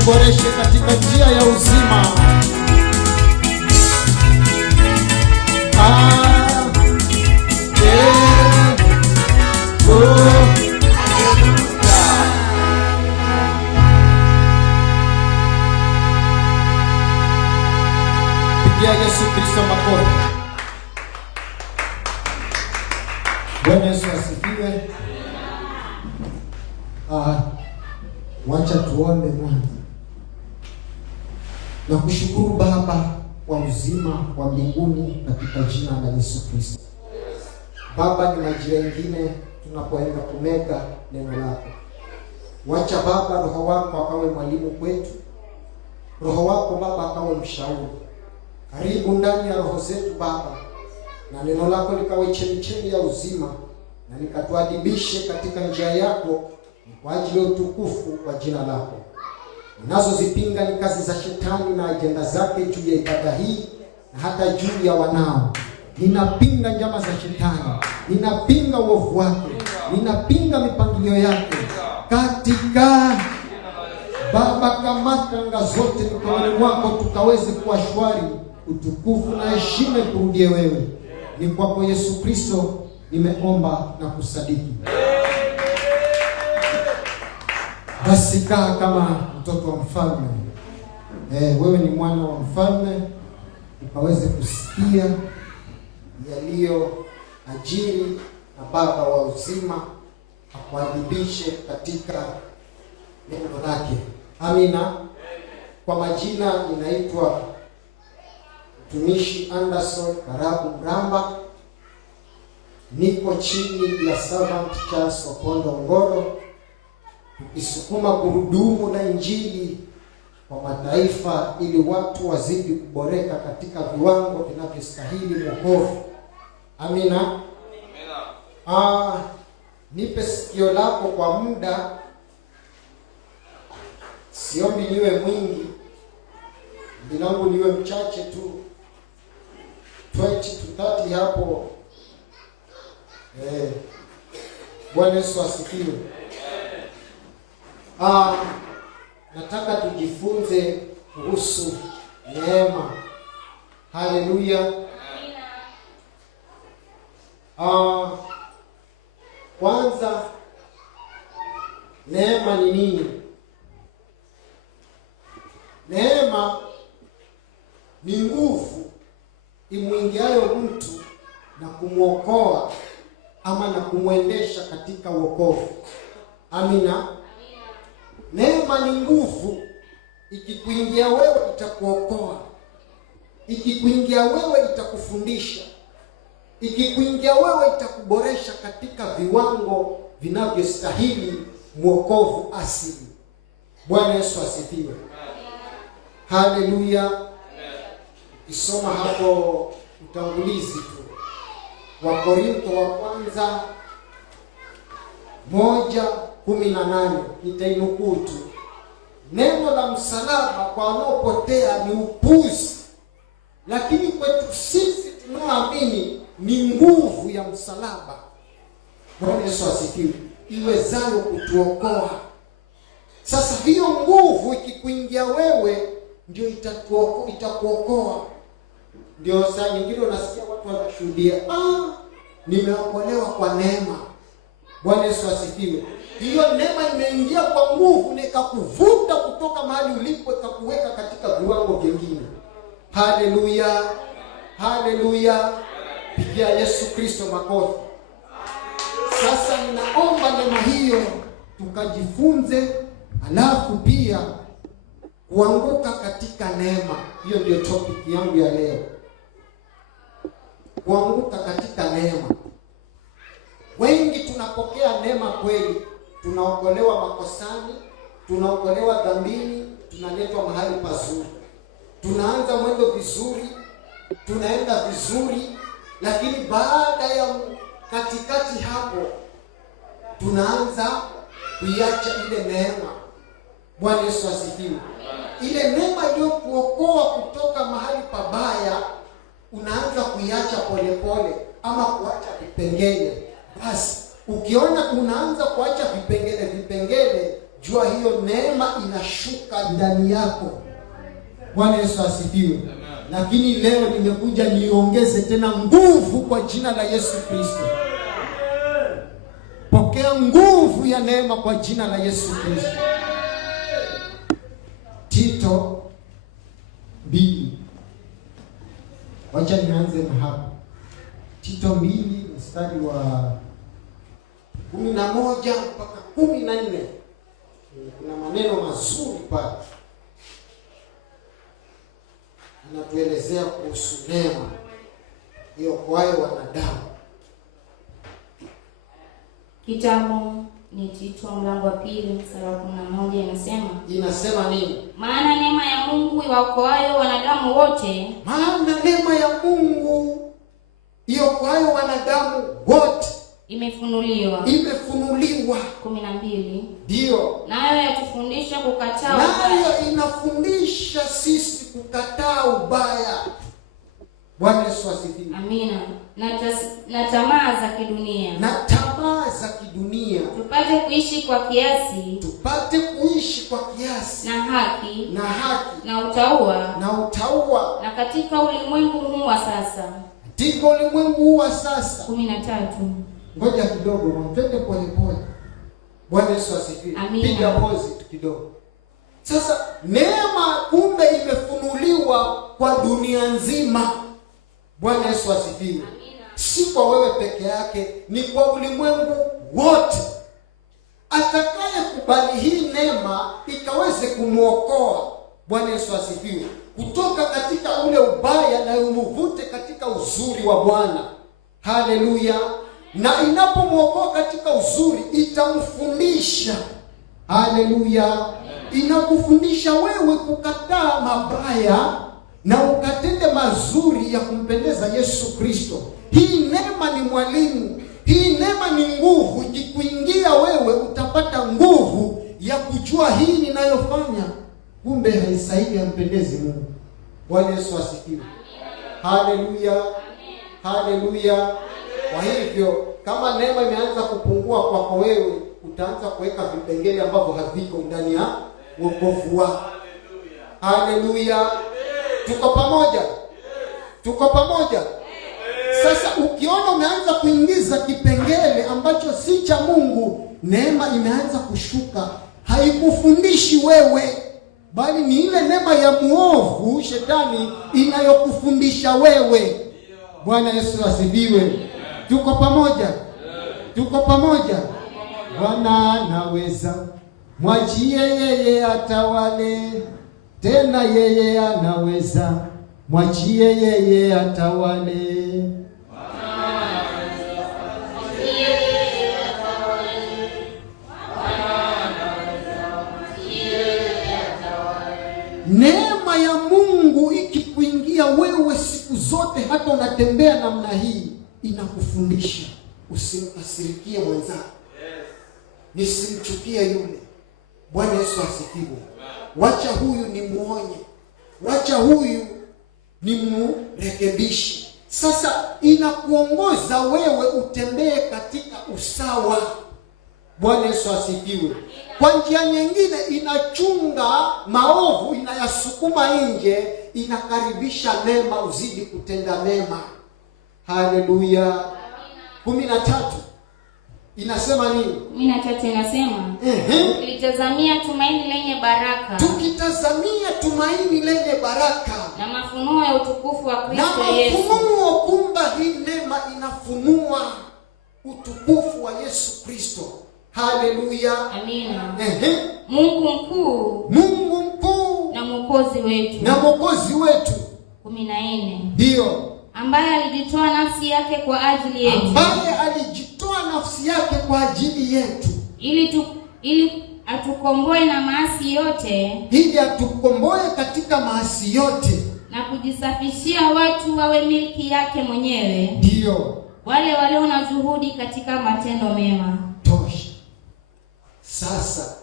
akuboreshe katika njia ya uzima. Pigia Yesu Kristo makofi. Bwana Yesu asifiwe. Wacha tuombe. Mungu, na kushukuru Baba wa uzima wa mbinguni katika jina la Yesu Kristo. Baba, ni majira mengine tunapoenda kumega neno lako. Wacha Baba Roho wako akawe mwalimu kwetu. Roho wako Baba akawe mshauri. Karibu ndani ya roho zetu Baba, na neno lako likawe chemchemi ya uzima, na likatuadibishe katika njia yako kwa ajili ya utukufu wa jina lako. Ninazozipinga ni kazi za shetani na ajenda zake juu ya ibada hii na hata juu ya wanao. Ninapinga njama za shetani, ninapinga uovu wake, ninapinga mipangilio yake katika Baba. Kamata anga zote mikononi mwako, tukaweze kuwa shwari. Utukufu na heshima kurudie wewe. Ni kwako Yesu Kristo nimeomba na kusadiki. Basi kaa kama mtoto wa mfalme. Wewe ni mwana wa mfalme, ukaweze kusikia yaliyo ajiri na Baba wa uzima akuadibishe katika neno lake. Amina. Kwa majina ninaitwa Mtumishi Anderson Karabu Mramba. Niko chini ya Servant Charles Opondo Ngoro, tukisukuma gurudumu la Injili kwa mataifa ili watu wazidi kuboreka katika viwango vinavyostahili wokovu. Amina. Nipe sikio lako kwa muda. Siombi niwe mwingi, bilangu niwe mchache tu, 20 to 30 hapo. Bwana Yesu asifiwe. Nataka tujifunze kuhusu neema. Haleluya. Kwanza, neema ni nini? Neema ni nguvu imwingiayo mtu na kumwokoa ama na kumwendesha katika wokovu. Amina. Neema ni nguvu, ikikuingia wewe itakuokoa, ikikuingia wewe itakufundisha, ikikuingia wewe itakuboresha katika viwango vinavyostahili mwokovu asili. Bwana Yesu asifiwe. Haleluya. Isoma hapo utangulizi tu, Wakorintho wa kwanza 1:18, nitainukuu tu. Neno la msalaba kwa wanaopotea ni upuzi, lakini kwetu sisi tunaoamini ni nguvu ya msalaba. Bwana Yesu asifiwe. Iwezayo kutuokoa. Sasa hiyo nguvu ikikuingia wewe ndio itakuokoa. Ndio saa nyingine unasikia watu wanashuhudia, nimeokolewa kwa neema. Bwana Yesu asifiwe. Hiyo neema imeingia kwa nguvu na ikakuvuta kutoka mahali ulipo ikakuweka katika viwango vingine. Haleluya. Haleluya. Pigia Yesu Kristo makofi. Sasa ninaomba neema hiyo tukajifunze, alafu pia kuanguka katika neema. Hiyo ndio topic yangu ya leo. Kuanguka katika neema. Wengi tunapokea neema kweli, tunaokolewa makosani, tunaokolewa dhambini, tunaletwa mahali pazuri, tunaanza mwendo vizuri, tunaenda vizuri, lakini baada ya katikati hapo tunaanza kuiacha ile neema. Bwana Yesu asifiwe. Ile neema iliyokuokoa kutoka mahali pabaya unaanza kuiacha polepole ama kuacha vipengele. Basi ukiona unaanza kuacha vipengele, jua hiyo neema inashuka ndani yako. Bwana Yesu asifiwe. Lakini leo nimekuja niongeze tena nguvu kwa jina la Yesu Kristo. Pokea nguvu ya neema kwa jina la Yesu Kristo. Tito 2. Wacha nianze na hapa. Tito 2 mstari wa 11 mpaka 14. Kuna maneno mazuri pale. Anatuelezea kuhusu neema iokoayo wanadamu. Kitabu ni Tito mlango wa 2 mstari wa 11 inasema nini? Maana neema ya Mungu iwaokoayo wanadamu wote. Maana neema ya Mungu iokoayo wanadamu wote imefunuliwa. 12. Ndio. Nayo yatufundisha kukataa ubaya. Nayo inafundisha sisi kukataa ubaya. Bwana Yesu asifiwe. Amina. Na tamaa za kidunia. Tupate kuishi kwa kiasi. Na haki. Na utauwa. Na katika ulimwengu huu wa sasa. 13. Ngoja kidogo, twende pole pole. Bwana Yesu asifiwe. Piga pause kidogo. Sasa neema kumbe imefunuliwa kwa dunia nzima. Bwana Yesu asifiwe. Si kwa wewe peke yake, ni kwa ulimwengu wote. Atakaye kubali hii neema ikaweze kumuokoa, Bwana Yesu asifiwe, kutoka katika ule ubaya na umuvute katika uzuri wa Bwana. Haleluya. Na inapomuokoa katika uzuri itamfundisha. Haleluya. Inakufundisha wewe kukataa mabaya na ukatende mazuri ya kumpendeza Yesu Kristo. Hii neema ni mwalimu. Hii neema ni nguvu. Ikikuingia wewe utapata nguvu ya kujua hii ninayofanya kumbe haisaidi yampendezi Mungu. Bwana Yesu asifiwe. Haleluya. Haleluya. Kwa hivyo kama neema imeanza kupungua kwako wewe, utaanza kuweka vipengele ambavyo haviko ndani ya wokovu wako. Haleluya. Tuko pamoja. Sasa ukiona umeanza kuingiza kipengele ambacho si cha Mungu, neema imeanza kushuka. Haikufundishi wewe, bali ni ile neema ya muovu shetani inayokufundisha wewe. Bwana Yesu asifiwe. Tuko pamoja. Bwana anaweza, mwachie yeye atawale. Tena yeye anaweza, mwachie yeye atawale. Neema ya Mungu ikikuingia wewe siku zote, hata unatembea namna hii, inakufundisha usimkasirikie mwenzako. Nisimchukie yule. Bwana Yesu asifiwe. Wacha huyu ni muonye. Wacha huyu ni murekebishi. Sasa inakuongoza wewe utembee katika usawa. Bwana Yesu asifiwe. Kwa njia nyingine inachunga maovu, inayasukuma nje, inakaribisha mema, uzidi kutenda mema. Haleluya. 13 inasema nini? 13 inasema tukitazamia tumaini lenye baraka na mafunuo ya utukufu wa Kristo Yesu. Kumba hii neema inafunua utukufu wa Yesu Kristo. Haleluya. Amina. Mungu mkuu na mwokozi wetu. 14. Ndio. Ambaye alijitoa nafsi yake kwa ajili yetu. Ili atukomboe na maasi yote. Ili atukomboe katika maasi yote. Na kujisafishia watu wawe milki yake mwenyewe. Ndio. Wale walio na juhudi katika matendo mema. Tosha. Sasa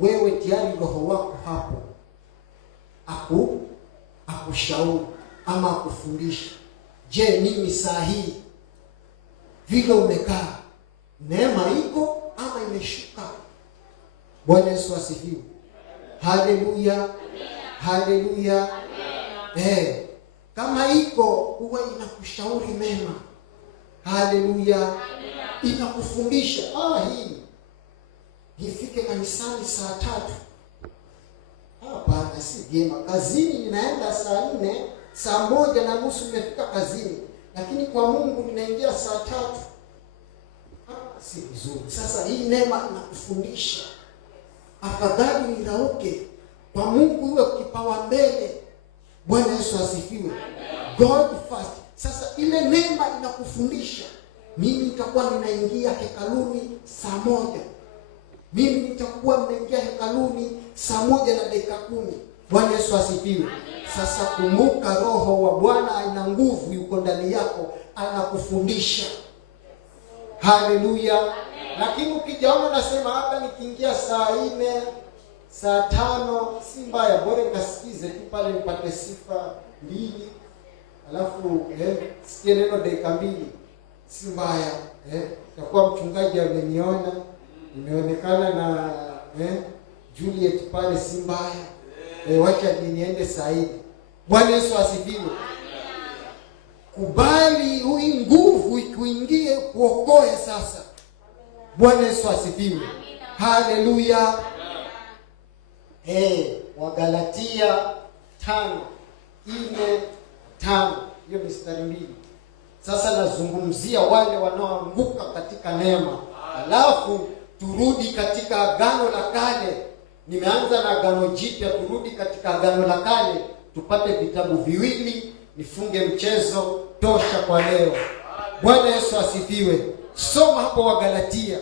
wewe tayari roho wako hapo akushauri ama akufundisha. Je, mimi saa hii vile umekaa, neema iko ama imeshuka? Bwana Yesu asifiwe. Haleluya. Haleluya. Kama iko huwa inakushauri mema. Haleluya. Inakufundisha hii nifike kanisani saa 3. Hapana, si vyema. Kazini ninaenda saa 4, saa 1:30 nimefika kazini, lakini kwa Mungu ninaingia saa 3. Si vizuri. Sasa hii neema inakufundisha afadhali nirauke kwa Mungu, iwe kipawa mbele. Bwana Yesu asifiwe. God first. Sasa ile neema inakufundisha, mimi nitakuwa ninaingia hekaluni saa 1. Mimi nitakuwa ninaingia hekaluni saa 1:10. Bwana Yesu asifiwe. Sasa kumbuka, Roho wa Bwana ana nguvu, yuko ndani yako, anakufundisha. Haleluya. Lakini ukijaona nasema hapa nikiingia saa 4, saa 5, si mbaya, bora nikasikize tu pale nipate sifa 2, alafu sikie neno dakika 2, si mbaya. Takuwa mchungaji ameniona, nimeonekana na Juliet pale, si mbaya. Wacha niende saa 4. Bwana Yesu asifiwe. Kubali hii nguvu ikuingie, kuokoe sasa. Bwana Yesu asifiwe. Haleluya. Wagalatia 5:4-5, hiyo mistari 2. Sasa nazungumzia wale wanaoanguka katika neema. Alafu turudi katika Agano la Kale. Nimeanza na Agano Jipya, turudi katika Agano la Kale tupate vitabu viwili, nifunge mchezo tosha kwa leo. Bwana Yesu asifiwe. Soma hapo Wagalatia.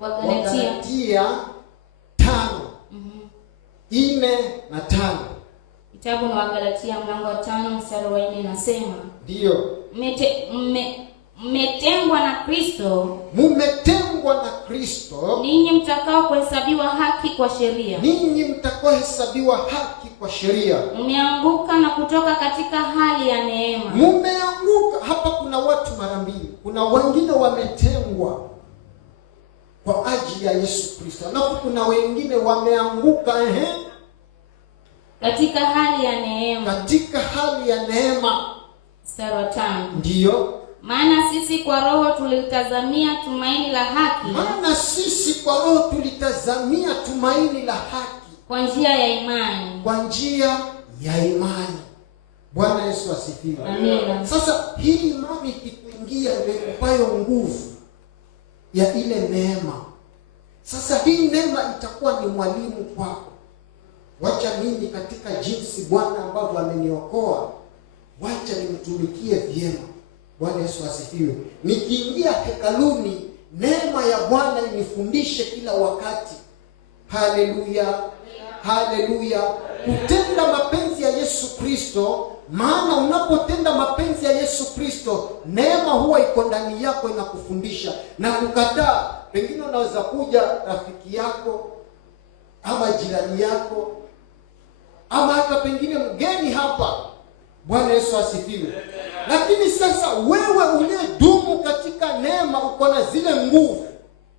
Wagalatia 5:4-5. Kitabu na Wagalatia mlango wa 5 mstari wa 4 nasema, ndio, mmetengwa na Kristo. Mmetengwa na Kristo, ninyi mtakao kuhesabiwa haki kwa sheria. Ninyi mtakao hesabiwa haki kwa sheria. Mmeanguka na kutoka katika hali ya neema. Mmeanguka. Hapa kuna watu mara mbili. Kuna wengine wametengwa kwa ajili ya Yesu Kristo, na kuna wengine wameanguka katika hali ya neema. Katika hali ya neema. Mstari wa 5. Ndio. Maana sisi kwa roho tulitazamia tumaini la haki. Maana sisi kwa roho tulitazamia tumaini la haki. Kwa njia ya imani. Kwa njia ya imani. Bwana Yesu asifiwe. Amina. Sasa hii imani ikikuingia ndio ikupayo nguvu ya ile neema. Sasa hii neema itakuwa ni mwalimu kwako. Wacha mimi katika jinsi Bwana ambavyo ameniokoa, wacha nimtumikie vyema. Bwana Yesu asifiwe. Nikiingia hekaluni, neema ya Bwana inifundishe kila wakati. Haleluya. Haleluya. Kutenda mapenzi ya Yesu Kristo, maana unapotenda mapenzi ya Yesu Kristo, neema huwa iko ndani yako, inakufundisha. Na kukataa, pengine unaweza kuja rafiki yako ama jirani yako ama hata pengine mgeni hapa. Bwana Yesu asifiwe. Lakini sasa wewe uliyedumu katika neema, uko na zile nguvu.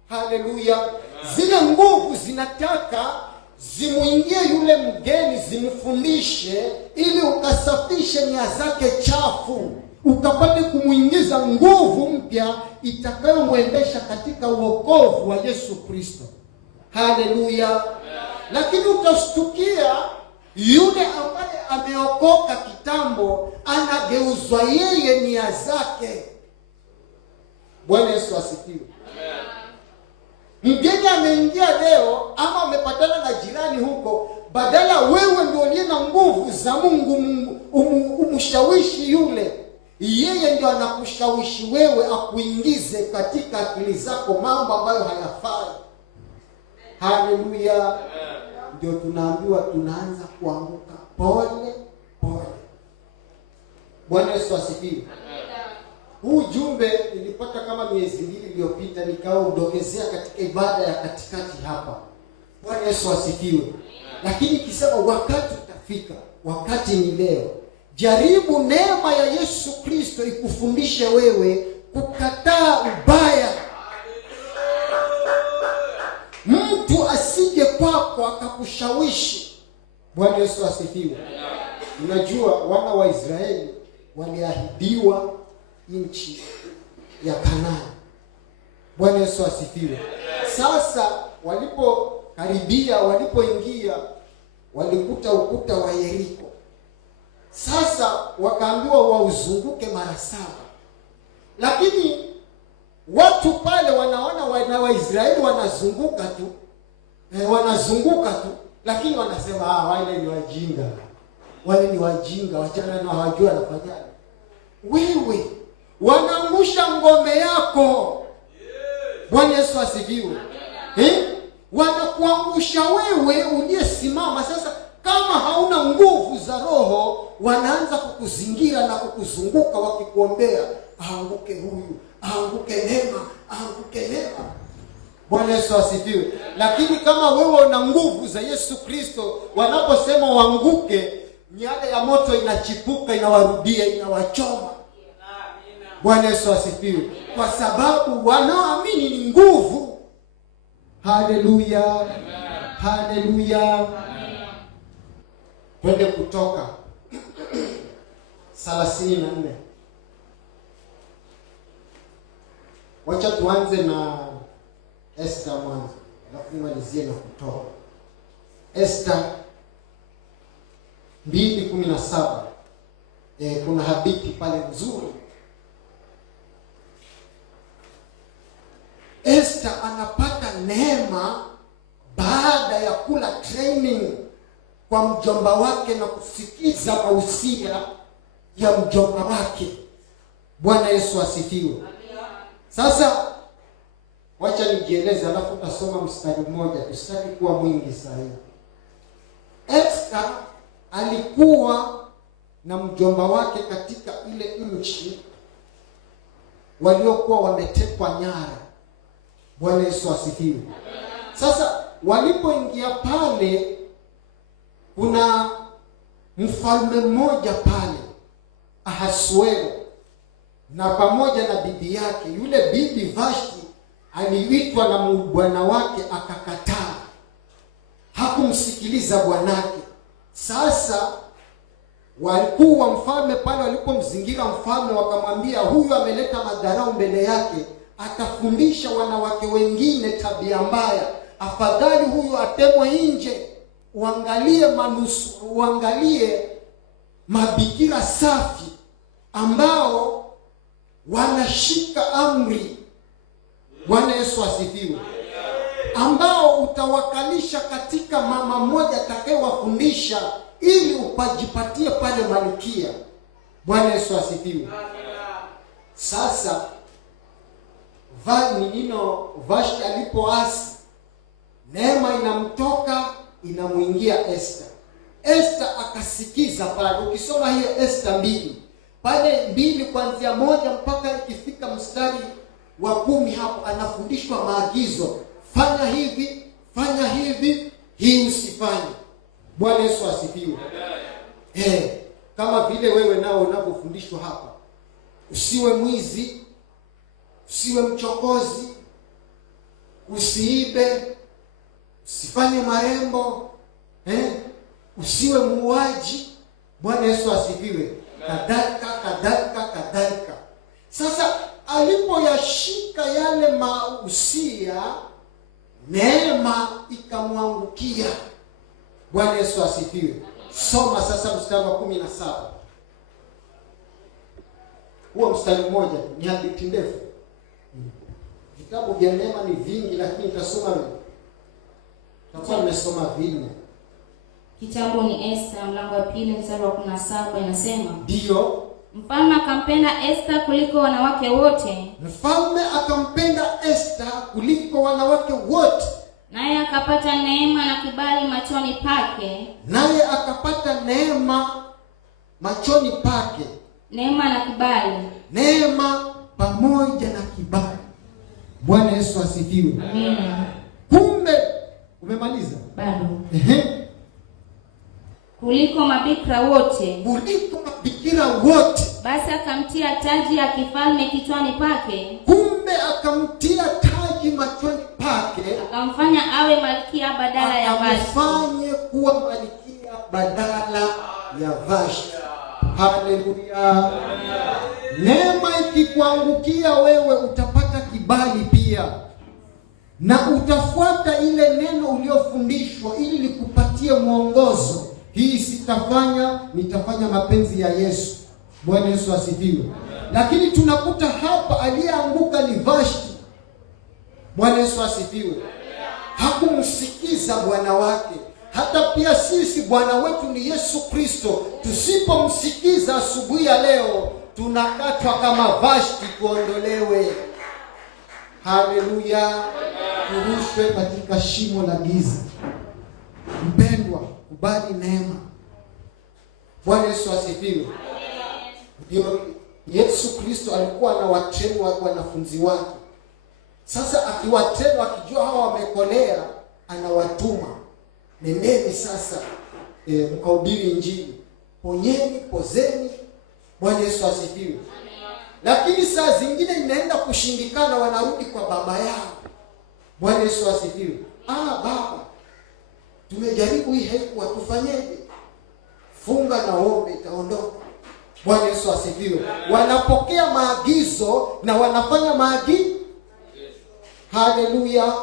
Haleluya. Zile nguvu zinataka zimuingie yule mgeni, zimfundishe ili ukasafishe nia zake chafu, ukapate kumuingiza nguvu mpya itakayomwendesha katika wokovu wa Yesu Kristo. Haleluya. Lakini utashtukia yule ambaye ameokoka kitambo anageuzwa yeye nia zake. Bwana Yesu asifiwe. Mgeni ameingia leo ama amepatana na jirani huko, badala wewe ndio uliye na nguvu za Mungu umshawishi yule, yeye ndio anakushawishi wewe akuingize katika akili zako mambo ambayo hayafai. Haleluya. Ndio tunaambiwa tunaanza kuanguka pole pole. Bwana Yesu asifiwe. Huu jumbe nilipata kama miezi 2 iliyopita, nikao udokezea katika ibada ya katikati hapa. Bwana Yesu asifiwe. Lakini kisema wakati utafika, wakati ni leo. Jaribu neema ya Yesu Kristo ikufundishe wewe kukataa ubaya. wako akakushawishi. Bwana Yesu asifiwe. Unajua wana wa Israeli waliahidiwa nchi ya Kanaani. Bwana Yesu asifiwe. Sasa walipokaribia, walipoingia, walikuta ukuta wa Yeriko. Sasa wakaambiwa wauzunguke mara 7. Lakini watu pale wanaona wana wa Israeli wanazunguka tu. Wanazunguka tu, lakini wanasema wale ni wajinga. Wale ni wajinga, wachana na hawajua wanafanya. Wewe wanaangusha ngome yako. Bwana Yesu asifiwe. Wanakuangusha wewe uliyesimama. Sasa kama hauna nguvu za roho, wanaanza kukuzingira na kukuzunguka wakikuombea, aanguke huyu, aanguke Neema, aanguke Neema. Bwana Yesu asifiwe. Lakini kama wewe una nguvu za Yesu Kristo, wanaposema waanguke, miale ya moto inachipuka, inawarudia, inawachoma. Bwana Yesu asifiwe. Kwa sababu wanaoamini ni nguvu. Haleluya. Haleluya. Twende Kutoka 34. Wacha tuanze na Esther mwanzo, alafu nimalizie na Kutoka. Esther 2:17. Kuna hadithi pale nzuri. Esther anapata neema baada ya kula training kwa mjomba wake na kusikiza mausia ya mjomba wake. Bwana Yesu asifiwe. Sasa wacha nijieleze, alafu utasoma mstari mmoja, usitaki kuwa mwingi sahihi. Esther alikuwa na mjomba wake katika ile nchi waliokuwa wametekwa nyara. Bwana Yesu asifiwe. Sasa walipoingia pale, kuna mfalme mmoja pale, Ahasuero, na pamoja na bibi yake. Yule bibi Vashti aliitwa na bwana wake, akakataa, hakumsikiliza bwanake. Sasa wakuu wa mfalme pale walipomzingira mfalme, wakamwambia huyu ameleta madharau mbele yake, atafundisha wanawake wengine tabia mbaya, afadhali huyu atemwe nje. Uangalie mabikira safi ambao wanashika amri. Bwana Yesu asifiwe. Ambao utawakalisha katika mama mmoja atakayewafundisha ili upajipatie pale malkia. Bwana Yesu asifiwe. Sasa Vashti alipoasi, neema inamtoka, inamuingia Esther. Esther akasikiza pale. Ukisoma hiyo Esther 2 pale 2 kuanzia 1 mpaka ikifika mstari wa 10, hapo anafundishwa maagizo. Fanya hivi, fanya hivi, hii usifanye. Bwana Yesu asifiwe. Kama vile wewe nao unapofundishwa hapa, usiwe mwizi, usiwe mchokozi, usiibe, usifanye marembo, usiwe muuaji. Bwana Yesu asifiwe. Kadhalika. Sasa alipoyashika yale mausia, neema ikamwangukia. Bwana Yesu asifiwe. Soma sasa mstari wa 17. Huo mstari mmoja ni hadithi ndefu. Vitabu vya neema ni vingi, lakini nitasoma nimesoma 4. Kitabu ni Esther mlango wa 2 mstari wa 17, inasema, ndio, mfalme akampenda Esther kuliko wanawake wote. Mfalme akampenda Esther kuliko wanawake wote. Naye akapata neema na kibali machoni pake. Neema na kibali. Neema pamoja na kibali. Bwana Yesu asifiwe. Amina. Kumbe umemaliza? Bado. Kuliko mabikira wote. Basi akamtia taji ya kifalme kichwani pake. Kumbe akamtia taji taji machoni pake, akamfanya awe malkia badala ya Vashti. Akamfanye kuwa malkia badala ya Vashti. Haleluya. Neema ikikuangukia wewe utapata kibali pia, na utafuata ile neno uliofundishwa ili likupatie mwongozo. Hii sitafanya, nitafanya mapenzi ya Yesu. Bwana Yesu asifiwe. Lakini tunakuta hapa aliyeanguka ni Vashti. Bwana Yesu asifiwe. Hakumsikiza bwana wake. Hata pia sisi bwana wetu ni Yesu Kristo. Tusipomsikiza asubuhi ya leo, tunakatwa kama Vashti, tuondolewe. Haleluya. Turushwe katika shimo la giza. Mpendwa, kubali neema. Bwana Yesu asifiwe. Ndio Yesu Kristo alikuwa anawatrain wanafunzi wake. Sasa akiwatrain, akijua hawa wamekolea, anawatuma, nendeni sasa mkahubiri Injili, ponyeni, pozeni. Bwana Yesu asifiwe. Lakini saa zingine inaenda kushindikana, wanarudi kwa baba yao. Bwana Yesu asifiwe. Baba, tumejaribu hii haikuwa, tufanyeje? Funga na ombe, itaondoka. Bwana Yesu asifiwe. Wanapokea maagizo na wanafanya maagizo. Haleluya.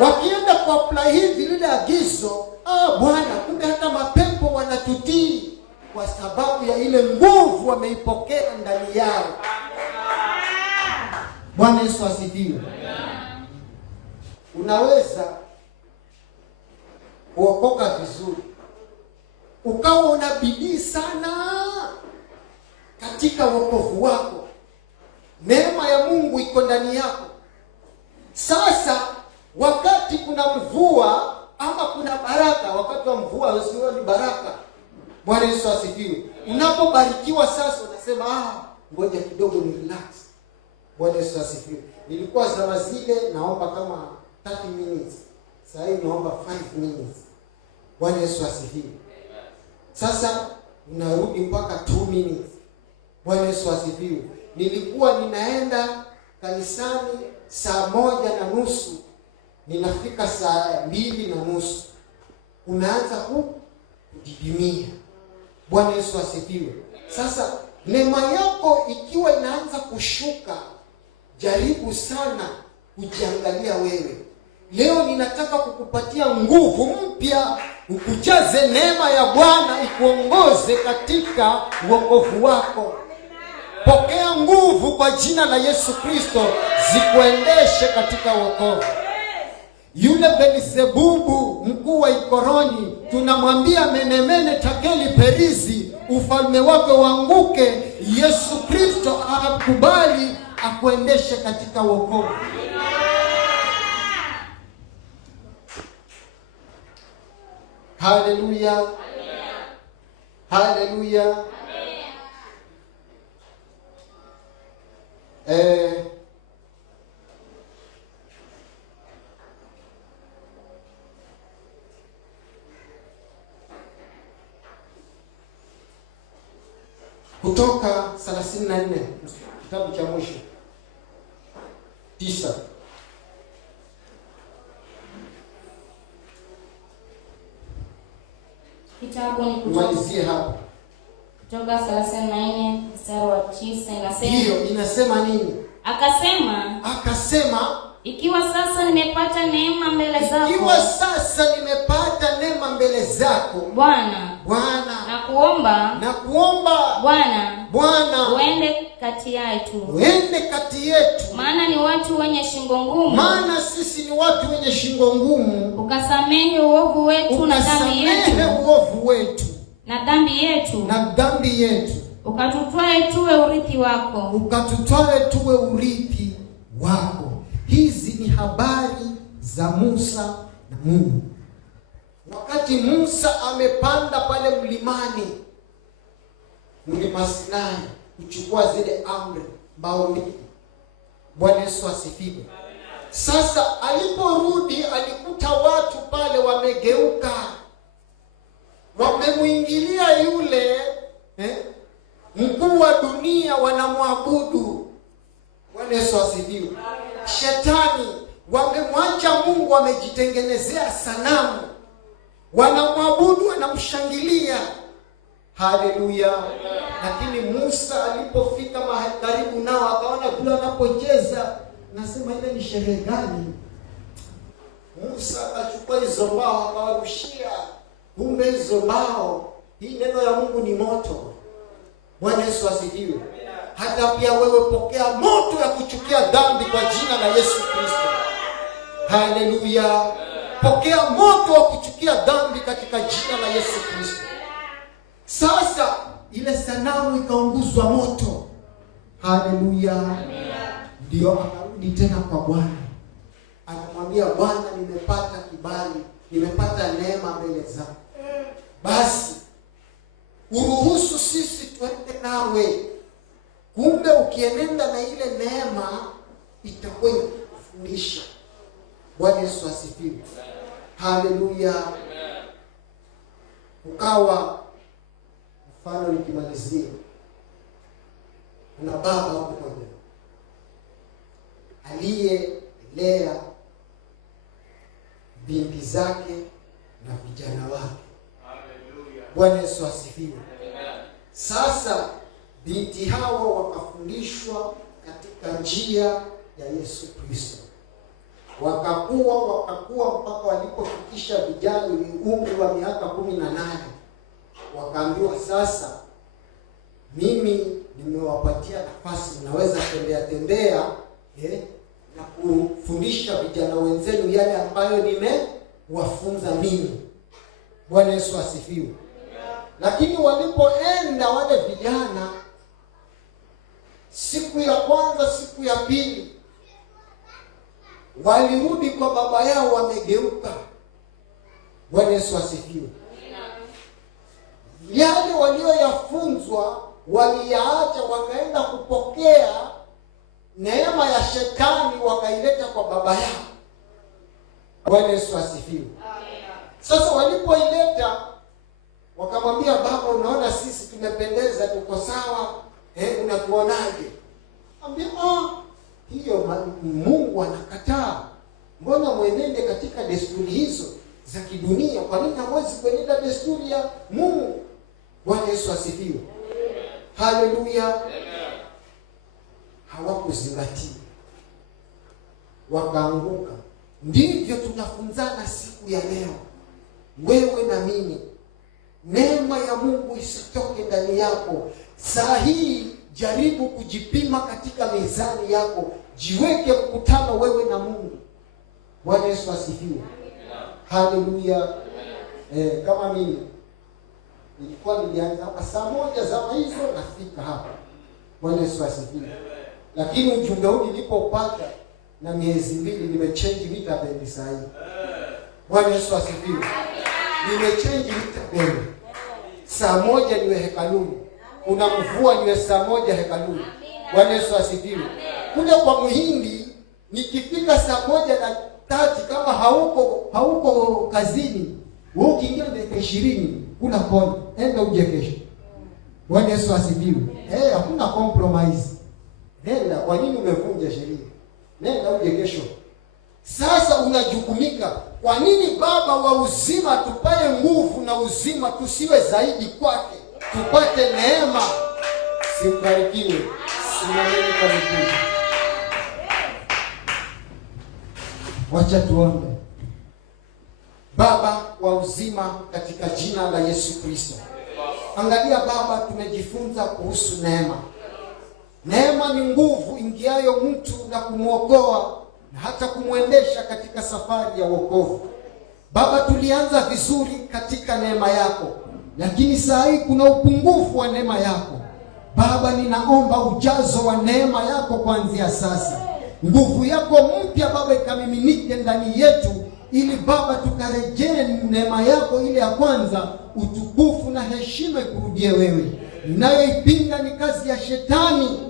Wakienda kwa apply hivi lile agizo, Bwana, kumbe hata mapepo wanatutii kwa sababu ya ile nguvu wameipokea ndani yao. Bwana Yesu asifiwe. Unaweza kuokoka vizuri, ukawa una bidii sana katika wokovu wako, neema ya Mungu iko ndani yako. Sasa wakati kuna mvua ama kuna baraka, wakati wa mvua usio ni baraka. Bwana Yesu asifiwe. Unapobarikiwa sasa unasema ngoja kidogo ni relax. Bwana Yesu asifiwe. Nilikuwa zama zile naomba kama 30 minutes. Sasa hivi naomba 5 minutes. Bwana Yesu asifiwe. Sasa unarudi mpaka 2 minutes. Bwana Yesu asifiwe. Nilikuwa ninaenda kanisani saa 1:30, ninafika saa 2:30. Unaanza kudidimia. Bwana Yesu asifiwe. Sasa neema yako ikiwa inaanza kushuka, jaribu sana kujiangalia wewe. Leo ninataka kukupatia nguvu mpya, ukujaze neema ya Bwana ikuongoze katika wokovu wako. Pokea nguvu kwa jina la Yesu Kristo, zikuendeshe katika wokovu. Yule Beelzebubu mkuu wa Ikoroni, tunamwambia menemene takeli perizi, ufalme wake uanguke. Yesu Kristo akubali akuendeshe katika wokovu. Haleluya. Haleluya. Kutoka 34 kitabu cha mwisho 9. Kitabu ni kumalizie hapa. Kutoka 34 mstari wa 9 inasema. Hiyo inasema nini? Akasema, ikiwa sasa nimepata neema mbele zako, Bwana, nakuomba Bwana, uende kati yetu. Maana ni watu wenye shingo ngumu. Maana sisi ni watu wenye shingo ngumu. Ukasamehe uovu wetu na dhambi yetu. Ukatutwae tuwe urithi wako. Hizi ni habari za Musa na Mungu. Wakati Musa amepanda pale mlima Sinai kuchukua zile amri maoni. Bwana Yesu asifiwe. Sasa aliporudi alikuta watu pale wamegeuka, wamemuingilia yule mkuu wa dunia, wanamwabudu. Bwana Yesu asifiwe. Shetani Mungu wamejitengenezea sanamu, wanamwabudu, wanamshangilia. Haleluya! Lakini Musa alipofika karibu nao, akaona vile wanapocheza, nasema ile ni sherehe gani? Musa akachukua hizo mbao akawarushia. Kumbe hizo mbao, hii neno ya Mungu ni moto. Bwana Yesu asifiwe. Hata pia wewe pokea moto ya kuchukia dhambi kwa jina la Yesu Kristo. Haleluya. Pokea moto wa kuchukia dhambi katika jina la Yesu Kristo. Sasa ile sanamu ikaunguzwa moto. Haleluya. Ndio akarudi tena kwa Bwana. Anamwambia Bwana, nimepata kibali, nimepata neema mbele zako. Basi uruhusu sisi tuende nawe. Kumbe ukienenda na ile neema itakuwa inakufundisha. Bwana Yesu asifiwe. Haleluya. Ukawa mfano, nikimalizia, kuna baba mmoja aliyelea binti zake na vijana wake. Bwana Yesu asifiwe. Sasa binti hawa wakafundishwa katika njia ya Yesu Kristo, wakakuwa mpaka walipofikisha vijana umri wa miaka 18. Wakaambiwa sasa, mimi nimewapatia nafasi, mnaweza tembea na kufundisha vijana wenzenu yale ambayo nimewafunza mimi. Bwana Yesu asifiwe. Lakini walipoenda wale vijana, siku ya kwanza, siku ya pili, walirudi kwa baba yao wamegeuka. Bwana Yesu asifiwe. Yale walioyafunzwa waliyaacha, wakaenda kupokea neema ya shetani, wakaileta kwa baba yao. Bwana Yesu asifiwe. Sasa walipoileta, wakamwambia baba, unaona sisi tumependeza, tuko sawa, unatuonaje? Ambia, hiyo Mungu anakataa. Mbona mwenende katika desturi hizo za kidunia? Kwa nini hamwezi kuenenda desturi ya Mungu? Bwana Yesu asifiwe. Haleluya. Hawakuzingatia, wakaanguka. Ndivyo tunafunzana siku ya leo, wewe na mimi. Neema ya Mungu isitoke ndani yako. Saa hii jaribu kujipima katika mizani yako, jiweke mkutano wewe na Mungu. Bwana Yesu asifiwe. Haleluya. Kama mimi nilikuwa nilianza hapa saa 1 zama hizo, nafika hapa. Bwana Yesu asifiwe. Lakini ujumbe huu nilipopata na miezi 2 nimechange vita bendi saa hii. Bwana Yesu asifiwe. Nimechange vita bendi. Saa 1 niwe hekaluni. Kuna mvua niwe saa 1 hekaluni. Bwana Yesu asifiwe. Kule kwa Muhindi nikifika saa 1:30 kama hauko kazini, wewe ukiingia dakika 20 kuna kona, enda uje kesho. Bwana Yesu asifiwe. Hakuna compromise. Nenda, kwa nini umevunja sheria? Nenda uje kesho. Sasa unajukumika. Kwa nini Baba wa uzima tupaye nguvu na uzima, tusiwe zaidi kwake, tupate neema? Simbarikiwe. Simameni kwa miguu. Wacha tuombe. Baba wa uzima, katika jina la Yesu Kristo, angalia Baba, tumejifunza kuhusu neema. Neema ni nguvu ingiayo mtu na kumwokoa na hata kumwendesha katika safari ya wokovu. Baba, tulianza vizuri katika neema yako, lakini saa hii kuna upungufu wa neema yako. Baba, ninaomba ujazo wa neema yako kuanzia sasa. Nguvu yako mpya Baba ikamiminike ndani yetu, ili Baba tukarejee neema yako ile ya kwanza. Utukufu na heshima ikurudie wewe. Ninayoipinga ni kazi ya shetani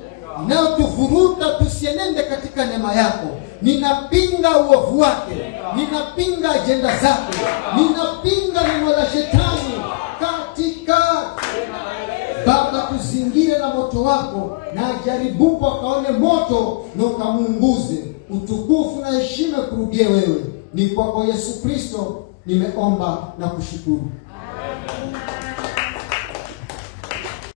inayotuvuruta tusienende katika neema yako. Ninapinga uovu wake, ninapinga ajenda zake, ninapinga neno la shetani katika Baba, tuzingire na moto wako, na ajaribupo akaone moto na ukamuunguze. Utukufu na heshima kurudie wewe. Ni kwako Yesu Kristo nimeomba na kushukuru.